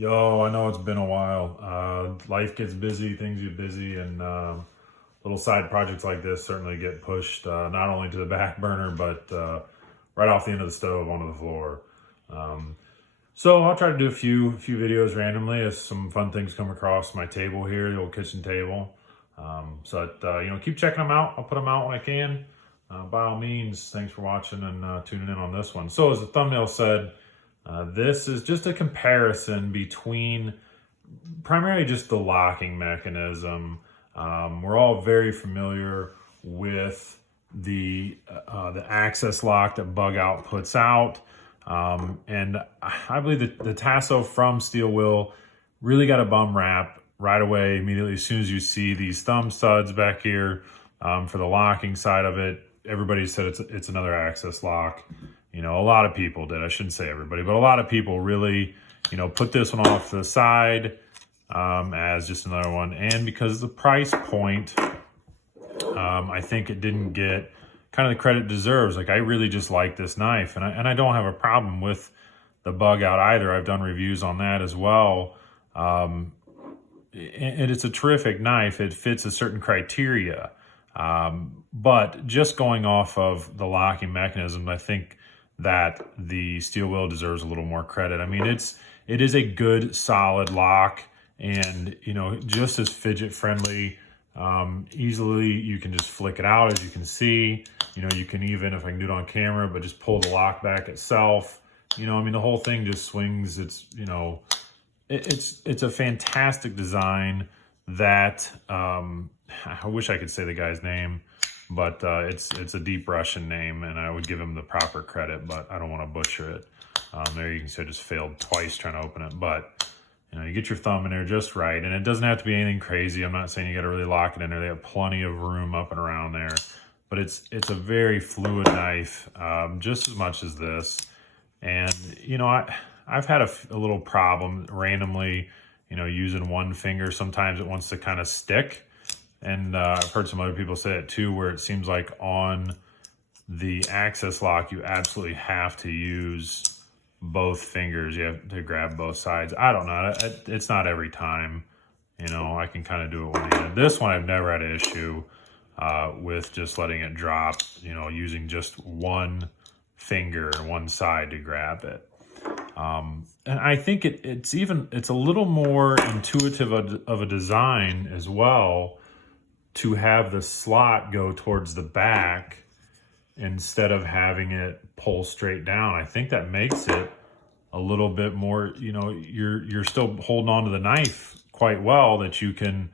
Yo, I know it's been a while. Life gets busy, things get busy, and little side projects like this certainly get pushed not only to the back burner, but right off the end of the stove onto the floor. Um, so I'll try to do a few videos randomly as some fun things come across my table here, the old kitchen table. Keep checking them out. I'll put them out when I can. By all means, thanks for watching and tuning in on this one. So as the thumbnail said, this is just a comparison between primarily just the locking mechanism. We're all very familiar with the access lock that Bugout puts out. And I believe that the Tasso from SteelWill really got a bum rap right away, immediately, as soon as you see these thumb studs back here for the locking side of it. Everybody said it's another access lock. You know, a lot of people did. I shouldn't say everybody, but a lot of people really, put this one off to the side as just another one. And because of the price point, I think it didn't get kind of the credit it deserves. Like, I really just like this knife, and I don't have a problem with the Bugout either. I've done reviews on that as well. And it's a terrific knife. It fits a certain criteria. But just going off of the locking mechanism, I think that the SteelWill deserves a little more credit. I mean, it is a good, solid lock, and just as fidget friendly. Easily you can just flick it out, as you can see. You can even, if I can do it on camera, but just pull the lock back itself. I mean, the whole thing just swings. It's a fantastic design that I wish I could say the guy's name, but it's a deep Russian name, and I would give him the proper credit, but I don't want to butcher it. There you can see I just failed twice trying to open it, but you get your thumb in there just right, and it doesn't have to be anything crazy. I'm not saying you got to really lock it in there. They have plenty of room up and around there, but it's a very fluid knife, just as much as this. And I've had a little problem randomly, using one finger. Sometimes it wants to kind of stick. And I've heard some other people say it too, where it seems like on the access lock, you absolutely have to use both fingers. You have to grab both sides. I don't know. It's not every time. I can kind of do it one-handed. This one, I've never had an issue with just letting it drop, using just one finger and one side to grab it. And I think it's a little more intuitive of a design as well, to have the slot go towards the back instead of having it pull straight down. I think that makes it a little bit more, you're still holding on to the knife quite well, that you can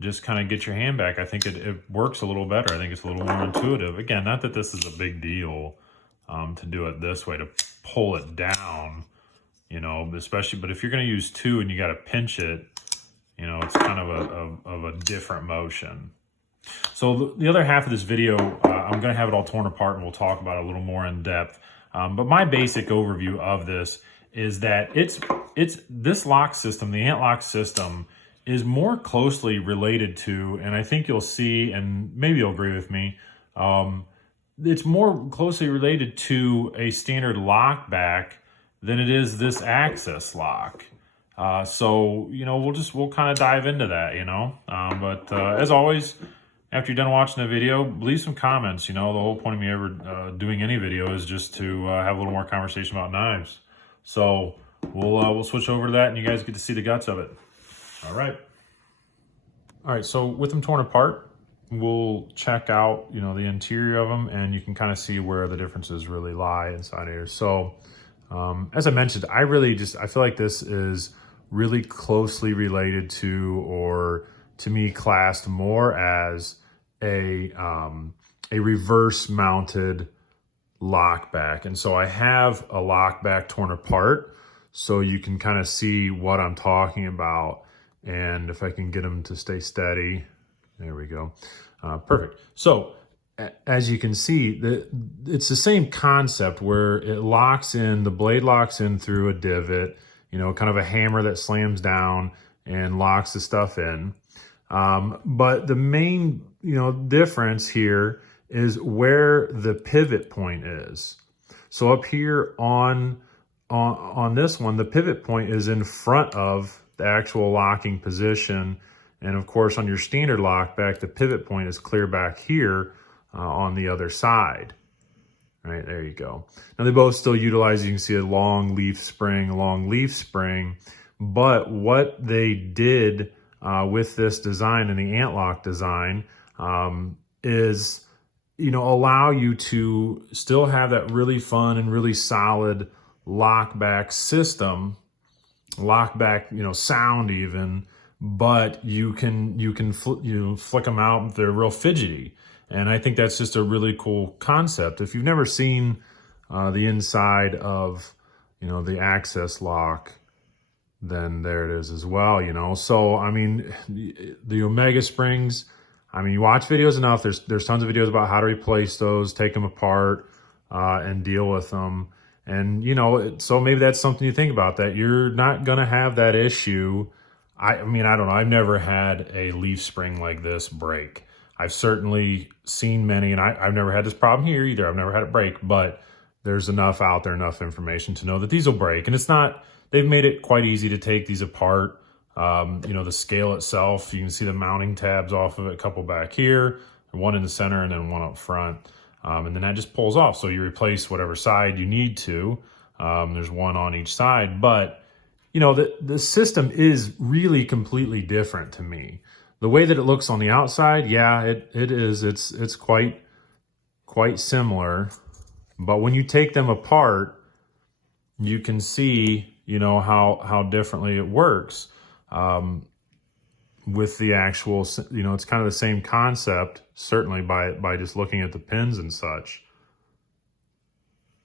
just kind of get your hand back. I think it works a little better. I think it's a little more intuitive. Again, not that this is a big deal to do it this way, to pull it down, especially, but if you're going to use two and you got to pinch it, it's kind of a different motion. So the other half of this video, I'm going to have it all torn apart, and we'll talk about it a little more in depth. But my basic overview of this is that it's this lock system, the Ant-Lock system, is more closely related to, and I think you'll see, and maybe you'll agree with me, it's more closely related to a standard lock back than it is this access lock. We'll kind of dive into that, but as always, after you're done watching the video, leave some comments. The whole point of me ever doing any video is just to have a little more conversation about knives. So we'll switch over to that, and you guys get to see the guts of it. All right, so with them torn apart, we'll check out, the interior of them, and you can kind of see where the differences really lie inside here. So as I mentioned, I feel like this is really closely related to, or to me, classed more as a reverse mounted lockback. And so I have a lockback torn apart, so you can kind of see what I'm talking about. And if I can get them to stay steady, there we go. Perfect. So as you can see, it's the same concept, where it locks in, the blade locks in through a divot, kind of a hammer that slams down and locks the stuff in. But the main, difference here is where the pivot point is. So up here on on this one, the pivot point is in front of the actual locking position. And of course, on your standard lock back, the pivot point is clear back here on the other side. Right, there you go. Now they both still utilize, you can see a long leaf spring, but what they did with this design and the Antlock design is, allow you to still have that really fun and really solid lockback system, lockback, sound even, but you can flick them out. They're real fidgety. And I think that's just a really cool concept. If you've never seen the inside of, the access lock, then there it is as well, So, I mean, the Omega springs, you watch videos enough. There's tons of videos about how to replace those, take them apart, and deal with them. And, so maybe that's something you think about, that you're not going to have that issue. I don't know. I've never had a leaf spring like this break. I've certainly seen many, and I've never had this problem here either. I've never had it break, but there's enough out there, enough information to know that these will break. And it's not, they've made it quite easy to take these apart. The scale itself, you can see the mounting tabs off of it, a couple back here, one in the center, and then one up front. And then that just pulls off. So you replace whatever side you need to. There's one on each side, but the system is really completely different to me. The way that it looks on the outside, yeah, it is. It's quite similar, but when you take them apart, you can see, how differently it works. With the actual, it's kind of the same concept, certainly by just looking at the pins and such,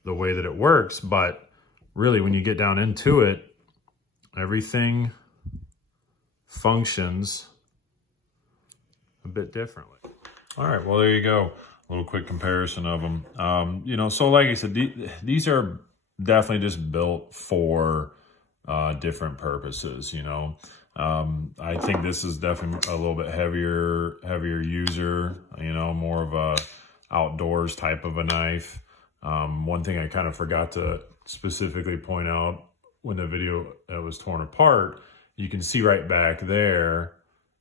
the way that it works. But really, when you get down into it, everything functions a bit differently. All right, well, there you go. A little quick comparison of them. So like I said, these are definitely just built for different purposes, I think this is definitely a little bit heavier user, more of a outdoors type of a knife. One thing I kind of forgot to specifically point out when the video was torn apart, you can see right back there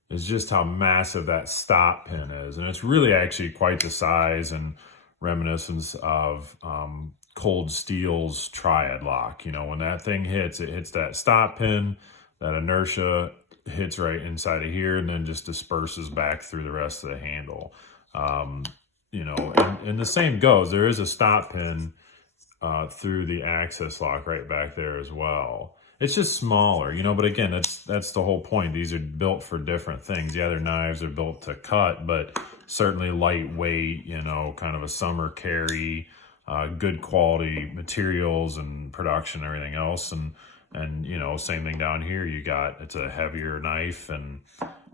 is just how massive that stop pin is. And it's really actually quite the size and reminiscence of Cold Steel's triad lock. When that thing hits, it hits that stop pin, that inertia hits right inside of here, and then just disperses back through the rest of the handle. And the same goes. There is a stop pin through the access lock right back there as well. It's just smaller, but again, that's the whole point. These are built for different things. Yeah, they're knives, they're built to cut, but certainly lightweight, kind of a summer carry, good quality materials and production, everything else. And same thing down here. It's a heavier knife, and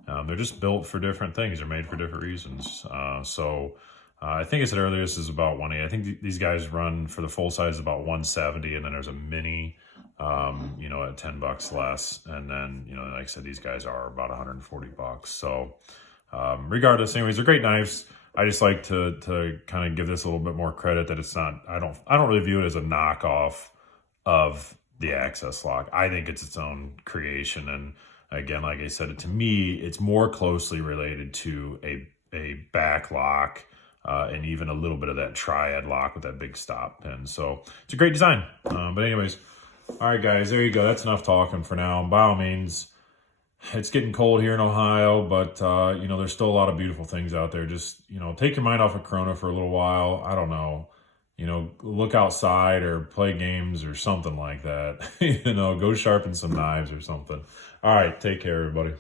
they're just built for different things. They're made for different reasons. I think I said earlier, this is about 180. I think these guys run for the full size about 170, and then there's a mini, at $10 less. And then, like I said, these guys are about $140. So, regardless, anyways, they're great knives. I just like to kind of give this a little bit more credit that it's not, I don't really view it as a knockoff of the access lock. I think it's its own creation. And again, like I said, to me, it's more closely related to a back lock, and even a little bit of that triad lock with that big stop pin. So it's a great design. But anyways, all right, guys, there you go. That's enough talking for now. By all means, it's getting cold here in Ohio, but, there's still a lot of beautiful things out there. Just, take your mind off of Corona for a little while. I don't know, look outside or play games or something like that. Go sharpen some knives or something. All right, take care, everybody.